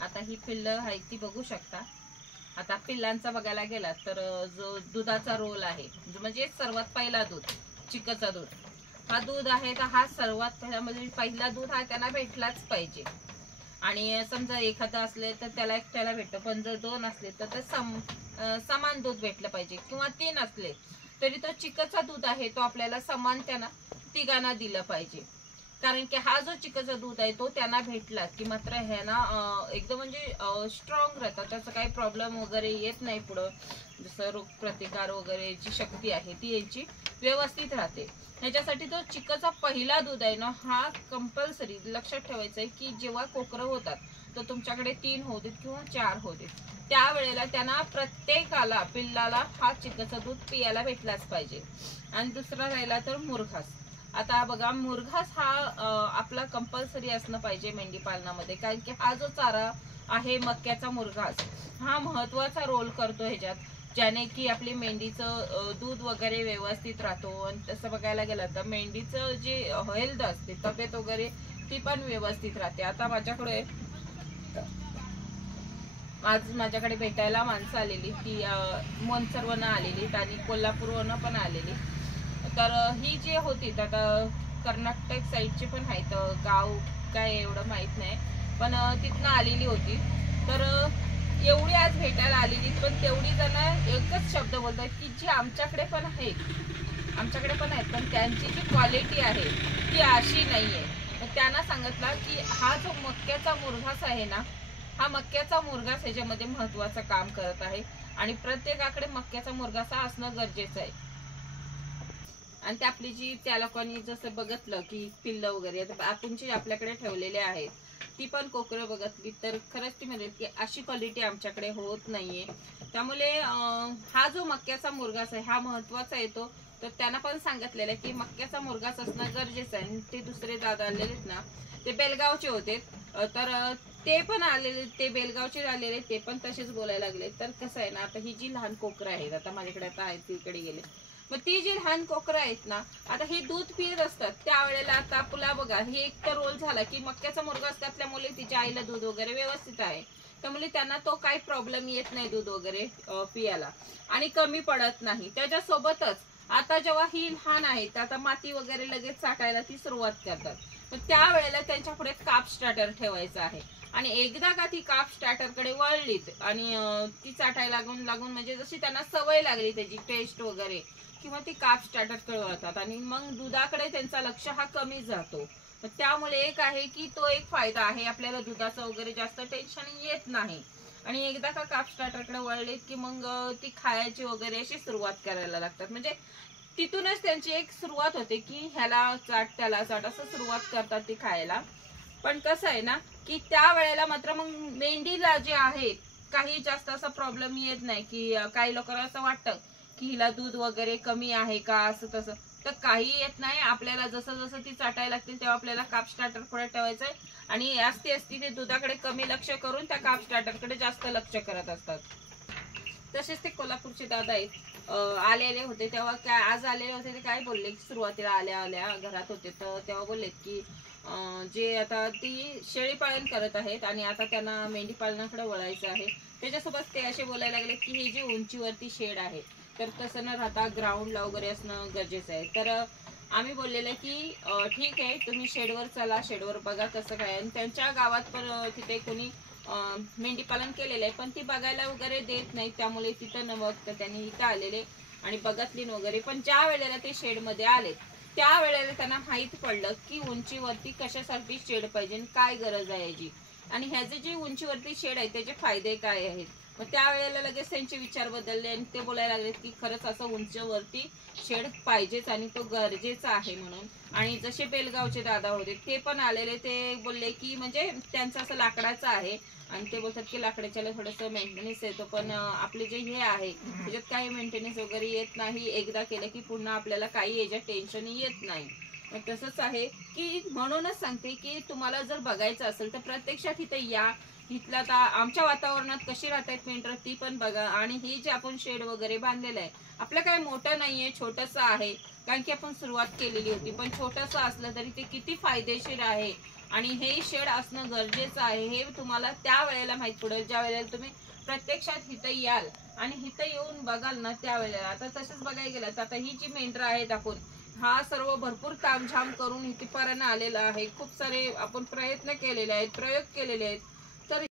आता ही पिल्लं आहे ती बघू शकता। आता पिल्लांचा बघायला गेला तर जो दुधाचा रोल आहे म्हणजे सर्वात पहिला दूध, चिकचं दूध, हा दूध आहे तर हा सर्वात पहिला म्हणजे पहिला दूध हा त्यांना भेटलाच पाहिजे। आणि समजा एखादा असले तर त्याला एकट्याला भेटतं, पण जर दोन असले तर ते समान दूध भेटलं पाहिजे, किंवा तीन असले तरी तो चिकचा दूध आहे तो आपल्याला समान त्यांना तिघांना दिलं पाहिजे। कारण की हा जो चिकचं दूध आहे तो त्यांना भेटला की मात्र ह्यांना एकदम म्हणजे स्ट्रॉंग राहतात, त्याचा काही प्रॉब्लेम वगैरे येत नाही पुढं, जसं रोग प्रतिकार वगैरे जी शक्ती आहे ती यांची व्यवस्थित राहते। ह्याच्यासाठी तो चिकचा पहिला दूध आहे ना, हा कंपल्सरी लक्षात ठेवायचं आहे की जेव्हा कोकरं होतात तर तुमच्याकडे 3 होऊ देत किंवा 4 होऊ देत, त्यावेळेला त्यांना प्रत्येकाला पिल्लाला हा चिकचं दूध पियाला भेटलाच पाहिजे। आणि दुसरा राहिला तर मुरघास। आता बघा, मुरघास हा आपला कंपल्सरी असणं पाहिजे मेंढी पालनामध्ये, कारण की हा जो चारा आहे मक्याचा मुरघास हा महत्वाचा रोल करतो ह्याच्यात, ज्याने की आपली मेंढीचं दूध वगैरे व्यवस्थित राहतो। आणि तसं बघायला गेलं तर मेंढीचं जे हेल्थ असते, तब्येत वगैरे ती पण व्यवस्थित राहते। आता माझ्याकडे भेटायला माणसं आलेली, ती मनसरवरनं आलेली आणि कोल्हापूरवरनं पण आलेली। तर ही जी होती आता कर्नाटक साईडची पण आहेत, गाव काय एवढं माहित नाही, पण तिथनं आलेली होती। तर एवढी आज भेटायला आलेली, पण तेवढी जण एकच शब्द बोलतात की जी आमच्याकडे पण आहेत पण त्यांची जी क्वालिटी आहे ती अशी नाहीये। त्यांना सांगितलं की हा जो मक्याचा मुरघास आहे ना, हा मक्याचा मुरघास ह्याच्यामध्ये महत्वाचं काम करत आहे आणि प्रत्येकाकडे मक्याचा मुरघास असणं गरजेचं आहे। आणि ते आपली जी त्या लोकांनी जसं बघितलं की पिल्लं वगैरे आपण जी आपल्याकडे ठेवलेले आहेत ती पण कोकरं बघितली तर खरंच ती म्हणेल की अशी क्वालिटी आमच्याकडे होत नाहीये। त्यामुळे हा जो मक्याचा मुरघास आहे हा महत्वाचा येतो। तर त्यांना पण सांगितलेलं की मक्याचा मुरघास असणं गरजेचं आहे। आणि ते दुसरे दादा आलेलेत ना, ते बेलगावचे होते, तर ते पण आलेले, ते बेलगावचे आलेले, ते पण तसेच बोलायला लागले। तर कसं आहे ना, आता ही जी लहान कोकरं आहेत, आता माझ्याकडे आता आहेत तिकडे गेले, मग ती जी लहान कोकरं आहेत ना, आता हे दूध पित असतात त्यावेळेला आता आपला बघा हे एक तर रोल झाला की मक्याचा मुरघास घातल्यामुळे तिच्या आईला दूध वगैरे व्यवस्थित आहे, त्यामुळे त्यांना तो काही प्रॉब्लेम येत नाही दूध वगैरे पियाला आणि कमी पडत नाही। त्याच्यासोबतच आता जेव्हा ही लहान आहेत, आता माती वगैरे लगेच चाटायला ती सुरुवात करतात, तर त्यावेळेला त्यांच्या पुढे काप स्टार्टर ठेवायचं आहे। आणि एकदा का ती काप स्टार्टर कडे वळलीत आणि ती चाटायला लागून म्हणजे जशी त्यांना सवय लागली त्याची टेस्ट वगैरे, किंवा ती काप स्टार्टर कडे वळतात आणि मग दुधाकडे त्यांचा लक्ष हा कमी जातो। त्यामुळे एक आहे की तो एक फायदा आहे, आपल्याला दुधाचं वगैरे जास्त टेन्शन येत नाही। आणि एकदा का काप स्टार्टर कडे वळलेत की मग ती खायची वगैरे अशी सुरुवात करायला लागतात, म्हणजे तिथूनच त्यांची एक सुरुवात होते की ह्याला चाट त्याला चाट असं सुरुवात करतात ती खायला। पण कसं आहे ना की त्या वेळेला मात्र मग मेंढीला जे आहे काही जास्त असा प्रॉब्लेम येत नाही, की काही लोकांना असं वाटतं की हिला दूध वगैरे कमी आहे का असं तसं, तर काही येत नाही। आपल्याला जसं जसं ती चाटायला लागतील तेव्हा आपल्याला काप स्टार्टर पुढे ठेवायचंय आणि असती ते दुधाकडे कमी लक्ष करून त्या काप स्टार्टर कडे जास्त लक्ष करत असतात। तसेच ते कोल्हापूरचे दादा आहेत, आलेले होते तेव्हा काय, आज आलेले होते ते काय बोलले, सुरुवातीला आल्या घरात होते तर तेव्हा बोलले की जे आता ती शेळी पालन करत आहेत आणि आता त्यांना मेंढी पालनाकडे वळायचं आहे। त्याच्यासोबत ते असे बोलायला लागले की ही जी उंचीवरती शेड आहे तर तसं न राहता ग्राउंडला वगैरे असणं गरजेचं आहे। तर आम्ही बोललेलं की ठीक आहे, तुम्ही शेडवर चला, शेडवर बघा कसं काय। आणि त्यांच्या गावात पण तिथे कोणी मेंढी पालन केलेलं आहे, पण ती बघायला वगैरे देत नाही, त्यामुळे तिथं न बघता त्यांनी इथं आलेले आणि बघतली वगैरे। पण ज्या वेळेला ते शेड मध्ये आले त्यावेळेला त्यांना माहित पडलं की उंचीवरती कशासाठी शेड पाहिजे, काय गरज आहे याची, आणि ह्याचे जे उंचीवरती शेड आहे त्याचे फायदे काय आहेत। मग त्यावेळेला लगेच त्यांचे विचार बदलले आणि ते बोलायला लागले की खरंच असं उंचीवरती शेड पाहिजेच आणि तो गरजेचा आहे म्हणून। आणि जसे बेलगावचे दादा होते ते पण आलेले, ते बोलले की म्हणजे त्यांचं असं लाकडाचं आहे आणि ते बोलतात की लाकडाच्याला थोडंसं मेंटेनन्स येतो, पण आपले जे हे आहे त्याच्यात काही मेंटेनन्स वगैरे येत नाही, एकदा केलं की पुन्हा आपल्याला काही याच्यात टेन्शन येत नाही। तसंच आहे की म्हणूनच सांगते की तुम्हाला जर बघायचं असेल तर प्रत्यक्षात इथे या, इथला आता आमच्या वातावरणात कशी राहतात मेंढरं ती पण बघा। आणि ही जे आपण शेड वगैरे बांधलेलं आहे आपलं काही मोठं नाहीये, छोटंसं आहे, कारण की आपण सुरुवात केलेली होती, पण छोटंसं असलं तरी ते किती फायदेशीर आहे आणि हे शेड असणं गरजेचं आहे हे तुम्हाला त्या वेळेला माहित पडेल ज्या वेळेला तुम्ही प्रत्यक्षात इथं याल आणि इथं येऊन बघाल ना त्यावेळेला. आता तसंच बघायला गेलं तर आता ही जी मेंढरं आहेत आपण हा सर्व भरपूर तामझाम करून इथेपर्यंत आलेला आहे. खूप सारे आपण प्रयत्न केलेले आहेत, प्रयोग केलेले आहेत,